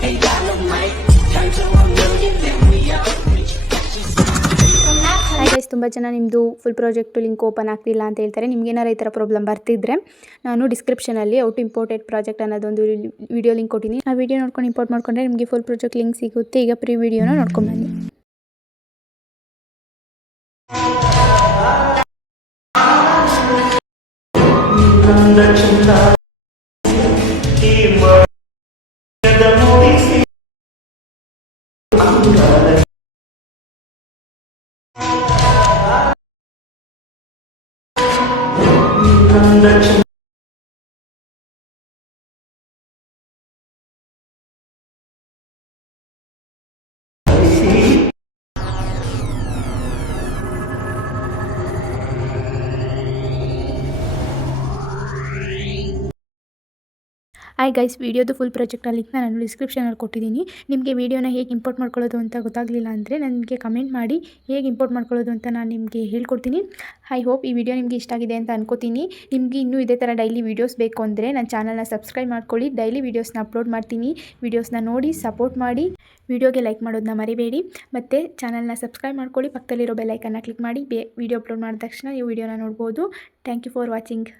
Hi guys, ತುಂಬ ಜನ ನಿಮ್ಮದು ಫುಲ್ ಪ್ರಾಜೆಕ್ಟು ಲಿಂಕ್ ಓಪನ್ ಆಗ್ತಿಲ್ಲ ಅಂತ ಹೇಳ್ತಾರೆ. ನಿಮಗೇನಾರು ಈ ಥರ ಪ್ರಾಬ್ಲಮ್ ಬರ್ತಿದ್ರೆ ನಾನು ಡಿಸ್ಕ್ರಿಪ್ಷನಲ್ಲಿ ಔಟ್ ಇಂಪೋರ್ಟೆಡ್ ಪ್ರಾಜೆಕ್ಟ್ ಅನ್ನೋದೊಂದು ವಿಡಿಯೋ ಲಿಂಕ್ ಕೊಟ್ಟಿದ್ದೀನಿ. ಆ ವಿಡಿಯೋ ನೋಡ್ಕೊಂಡು ಇಂಪೋರ್ಟ್ ಮಾಡ್ಕೊಂಡ್ರೆ ನಿಮಗೆ ಫುಲ್ ಪ್ರಾಜೆಕ್ಟ್ ಲಿಂಕ್ ಸಿಗುತ್ತೆ. ಈಗ ಪ್ರೀ ವಿಡಿಯೋನ ನೋಡ್ಕೊಂಡು ಬನ್ನಿ. ಹಾಯ್ ಗೈಸ್, ವಿಡಿಯೋದು ಫುಲ್ ಪ್ರಾಜೆಕ್ಟ್ ಲಿಂಕ್ನ ನಾನು ಡಿಸ್ಕ್ರಿಪ್ಷನಲ್ಲಿ ಕೊಟ್ಟಿದ್ದೀನಿ. ನಿಮಗೆ ವಿಡಿಯೋನ ಹೇಗೆ ಇಂಪೋರ್ಟ್ ಮಾಡ್ಕೊಳ್ಳೋದು ಅಂತ ಗೊತ್ತಾಗಲಿಲ್ಲ ಅಂದರೆ ನನಗೆ ಕಮೆಂಟ್ ಮಾಡಿ, ಹೇಗೆ ಇಂಪೋರ್ಟ್ ಮಾಡ್ಕೊಳ್ಳೋದು ಅಂತ ನಾನು ನಿಮಗೆ ಹೇಳ್ಕೊಡ್ತೀನಿ. ಐ ಹೋಪ್ ಈ ವಿಡಿಯೋ ನಿಮಗೆ ಇಷ್ಟ ಆಗಿದೆ ಅಂತ ಅನ್ಕೋತೀನಿ. ನಿಮಗೆ ಇನ್ನೂ ಇದೇ ಥರ ಡೈಲಿ ವೀಡಿಯೋಸ್ ಬೇಕು ಅಂದರೆ ನನ್ನ ಚಾನಲ್ನ ಸಬ್ಸ್ಕ್ರೈಬ್ ಮಾಡ್ಕೊಳ್ಳಿ. ಡೈಲಿ ವೀಡಿಯೋಸ್ನ ಅಪ್ಲೋಡ್ ಮಾಡ್ತೀನಿ. ವೀಡಿಯೋಸ್ನ ನೋಡಿ ಸಪೋರ್ಟ್ ಮಾಡಿ. ವಿಡಿಯೋಗೆ ಲೈಕ್ ಮಾಡೋದನ್ನ ಮರಿಬೇಡಿ. ಮತ್ತು ಚಾನಲ್ನ ಸಬ್ಸ್ಕ್ರೈಬ್ ಮಾಡ್ಕೊಳ್ಳಿ. ಪಕ್ಕದಲ್ಲಿರೋ ಬೆಲ್ ಐಕನ್ನ ಕ್ಲಿಕ್ ಮಾಡಿ ವಿಡಿಯೋ ಅಪ್ಲೋಡ್ ಮಾಡಿದ ತಕ್ಷಣ ನೀವು ವಿಡಿಯೋನ ನೋಡ್ಬೋದು. Thank you for watching.